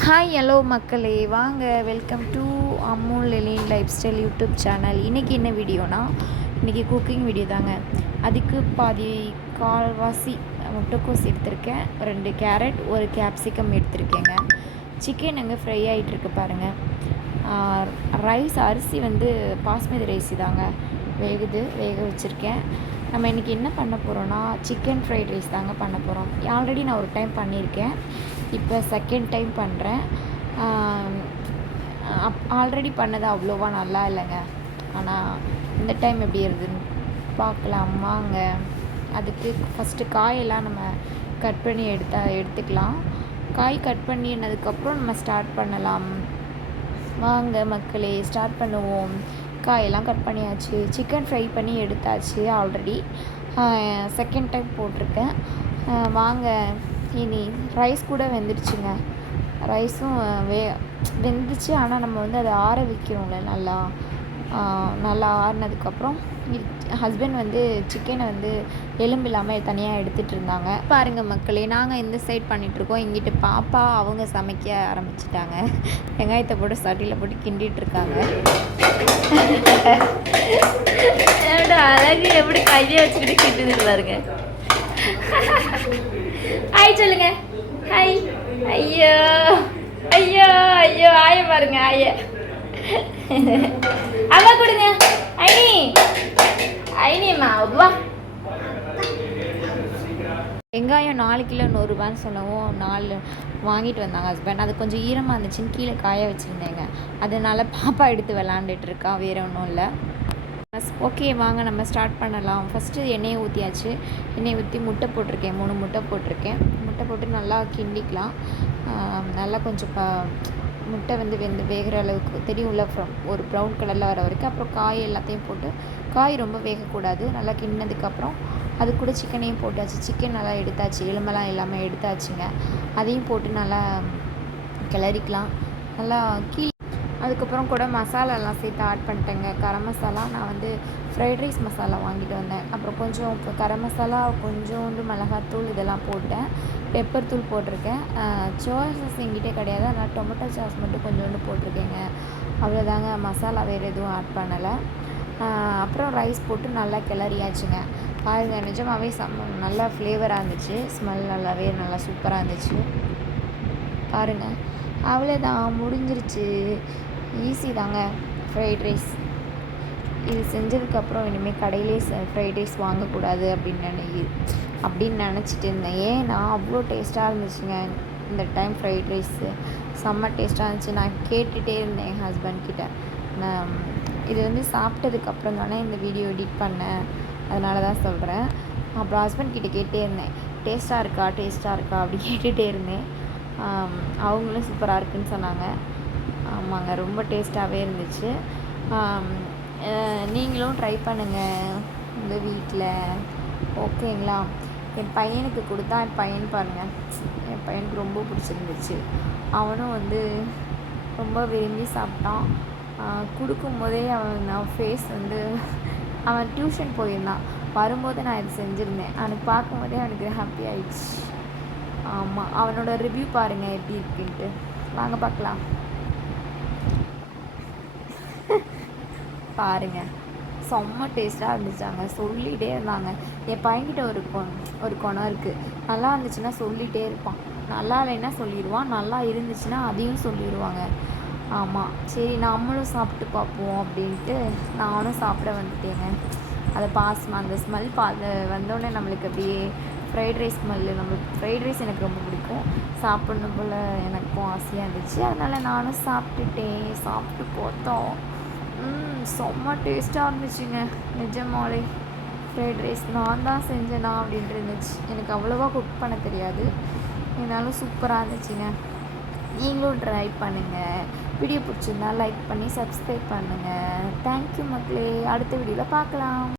Hi hello மக்களே, வாங்க welcome to Ammu Lelin lifestyle YouTube channel. இன்றைக்கி என்ன வீடியோனா, இன்றைக்கி குக்கிங் வீடியோ தாங்க. அதுக்கு பாதி கால்வாசி முட்டைக்கோஸ் எடுத்திருக்கேன், 2 கேரட், 1 கேப்சிகம் எடுத்திருக்கேங்க. சிக்கன் அங்கே ஃப்ரை ஆகிட்டுருக்கு பாருங்கள். ரைஸ் அரிசி வந்து பாஸ்மதி ரைஸ் தாங்க, வேக வச்சுருக்கேன். நம்ம இன்றைக்கி என்ன பண்ண போகிறோன்னா, சிக்கன் ஃப்ரைட் ரைஸ் தாங்க பண்ண போகிறோம். ஆல்ரெடி நான் ஒரு டைம் பண்ணியிருக்கேன், இப்போ செகண்ட் டைம் பண்ணுறேன். ஆல்ரெடி பண்ணது அவ்வளோவா நல்லா இல்லைங்க, ஆனால் இந்த டைம் எப்படி இருக்குதுன்னு பார்க்கலாம் வாங்க. அதுக்கு ஃபஸ்ட்டு காயெல்லாம் நம்ம கட் பண்ணி எடுத்துக்கலாம். காய் கட் பண்ணினதுக்கப்புறம் நம்ம ஸ்டார்ட் பண்ணலாம். வாங்க மக்களே, ஸ்டார்ட் பண்ணுவோம். காயெல்லாம் கட் பண்ணியாச்சு, சிக்கன் ஃப்ரை பண்ணி எடுத்தாச்சு. ஆல்ரெடி செகண்ட் டைம் போட்டிருக்கேன். வாங்க. இனி ரைஸ் கூட வெந்துடுச்சுங்க. ரைஸும் வெந்துச்சு, ஆனால் நம்ம வந்து அதை ஆற வைக்கிறோம்ல, நல்லா ஆறினதுக்கப்புறம் ஹஸ்பண்ட் வந்து சிக்கனை வந்து எலும்பு இல்லாமல் தனியாக எடுத்துகிட்டு இருந்தாங்க. பாருங்கள் மக்களே, நாங்கள் இந்த சைட் பண்ணிகிட்ருக்கோம். இங்கிட்டு பாப்பா அவங்க சமைக்க ஆரம்பிச்சிட்டாங்க. வெங்காயத்தை போட்டு சட்டியில் போட்டு கிண்டிகிட்ருக்காங்க. அழகு எப்படி கையை வச்சுக்கிட்டு கிட்டுதுன்னு பாருங்க. ஹாய் சொல்லுங்க. ஹாய். ஐயோ ஐயோ ஐயோ, ஆய பாருங்க, ஆய அவ கொடுங்க. ஐனியம்மா வா. வெங்காயம் 4 கிலோ 100 ரூபான்னு சொல்லவும் 4 வாங்கிட்டு வந்தாங்க ஹஸ்பண்ட். அது கொஞ்சம் ஈரமாக இருந்துச்சுன்னு கீழே காய வச்சுருந்தேங்க. அதனால் பாப்பா எடுத்து விளாண்டுட்டு இருக்கா, வேறு ஒன்றும் இல்லை. ஓகே வாங்க நம்ம ஸ்டார்ட் பண்ணலாம். ஃபஸ்ட்டு எண்ணெயை ஊற்றியாச்சு. எண்ணெயை ஊற்றி முட்டை போட்டிருக்கேன், 3 முட்டை போட்டிருக்கேன். முட்டை போட்டு நல்லா கிண்டிக்கலாம். நல்லா கொஞ்சம் முட்டை வந்து வேகிற அளவுக்கு தெரியும்ல, ஒரு ப்ரௌன் கலரில் வர வரைக்கும். அப்புறம் காய் எல்லாத்தையும் போட்டு, காய் ரொம்ப வேகக்கூடாது. நல்லா கிண்டினதுக்கப்புறம் அது கூட சிக்கனையும் போட்டாச்சு. சிக்கன் நல்லா எடுத்தாச்சு, எலும்பெல்லாம் எல்லாமே எடுத்தாச்சுங்க. அதையும் போட்டு நல்லா கிளறிக்கலாம். நல்லா அதுக்கப்புறம் கூட மசாலாலாம் சேர்த்து ஆட் பண்ணிட்டேங்க. கரம் மசாலா நான் வந்து ஃப்ரைட் ரைஸ் மசாலா வாங்கிட்டு வந்தேன். அப்புறம் கொஞ்சம் கரம் மசாலா, கொஞ்சோண்டு மிளகாத்தூள் இதெல்லாம் போட்டேன். பெப்பர் தூள் போட்டிருக்கேன். சோயா சாஸ் எங்கிட்டே கிடையாது, அதனால் டொமேட்டோ சாஸ் மட்டும் கொஞ்சோண்டு போட்டிருக்கேங்க. அவ்வளோதாங்க, மசாலா வேறு எதுவும் ஆட் பண்ணலை. அப்புறம் ரைஸ் போட்டு நல்லா கிளறியாச்சுங்க. பாருங்க, நிஜமாகவே நல்லா ஃப்ளேவராக இருந்துச்சு. ஸ்மெல் நல்லா சூப்பராக இருந்துச்சு. பாருங்கள், அவ்வளோதான், முடிஞ்சிருச்சு. ஈஸி தாங்க ஃப்ரைட் ரைஸ். இது செஞ்சதுக்கப்புறம் இனிமேல் கடையிலே ஃப்ரைட் ரைஸ் வாங்கக்கூடாது அப்படின்னு நினச்சிட்டு இருந்தேன். ஏன்னா அவ்வளோ டேஸ்ட்டாக இருந்துச்சுங்க இந்த டைம். ஃப்ரைட் ரைஸு செம்ம டேஸ்ட்டாக இருந்துச்சு. நான் கேட்டுகிட்டே இருந்தேன் என் ஹஸ்பண்ட் கிட்ட. நான் இது வந்து சாப்பிட்டதுக்கப்புறம் தானே இந்த வீடியோ எடிட் பண்ணேன், அதனால தான் சொல்கிறேன். அப்புறம் ஹஸ்பண்ட் கிட்டே கேட்டே இருந்தேன், டேஸ்ட்டாக இருக்கா அப்படி கேட்டுகிட்டே இருந்தேன். அவங்களும் சூப்பராக இருக்குன்னு சொன்னாங்க. ஆமாங்க, ரொம்ப டேஸ்ட்டாகவே இருந்துச்சு. நீங்களும் ட்ரை பண்ணுங்கள் உங்கள் வீட்டில், ஓகேங்களா? என் பையனுக்கு கொடுத்தா, என் பையன் பாருங்கள், என் பையனுக்கு ரொம்ப பிடிச்சிருந்துச்சு. அவனும் வந்து ரொம்ப விரும்பி சாப்பிட்டான். கொடுக்கும்போதே நான் ஃபேஸ் வந்து, அவன் டியூஷன் போயிருந்தான், வரும்போது நான் இது செஞ்சுருந்தேன். அவனுக்கு பார்க்கும்போதே அவனுக்கு ஹாப்பி ஆயிடுச்சு. ஆமாம், அவனோட ரிவ்யூ பாருங்கள் எப்படி இருக்குன்ட்டு. வாங்க பார்க்கலாம். பாருங்கள், செம்ம டேஸ்ட்டாக இருந்துச்சாங்க. சொல்லிகிட்டே இருந்தாங்க. என் பையன்கிட்ட ஒரு குணம் இருக்குது. நல்லா இருந்துச்சுன்னா சொல்லிகிட்டே இருப்பான், நல்லா இல்லைன்னா சொல்லிடுவான், நல்லா இருந்துச்சுன்னா அதையும் சொல்லிடுவாங்க. ஆமாம், சரி நம்மளும் சாப்பிட்டு பார்ப்போம் அப்படின்ட்டு நானும் சாப்பிட வந்துட்டேங்க. அதை அந்த ஸ்மெல் வந்தோடனே நம்மளுக்கு அப்படியே ஃப்ரைட் ரைஸ் ஸ்மெல்லு, நம்மளுக்கு ஃப்ரைட் ரைஸ் எனக்கு ரொம்ப பிடிக்கும், சாப்பிட்ணும் போல் எனக்கும் ஆசையாக இருந்துச்சு. அதனால் நானும் சாப்பிட்டு பார்த்தோம். செம்ம டேஸ்ட்டாக இருந்துச்சுங்க. நிஜமாலே ஃப்ரைட் ரைஸ் நான் தான் செஞ்சேனா அப்படின்ட்டு இருந்துச்சு. எனக்கு அவ்வளோவா குக் பண்ண தெரியாது, இருந்தாலும் சூப்பராக இருந்துச்சுங்க. நீங்களும் ட்ரை பண்ணுங்கள். வீடியோ பிடிச்சிருந்தா லைக் பண்ணி சப்ஸ்கிரைப் பண்ணுங்கள். தேங்க்யூ மக்களே, அடுத்த வீடியோவில் பார்க்கலாம்.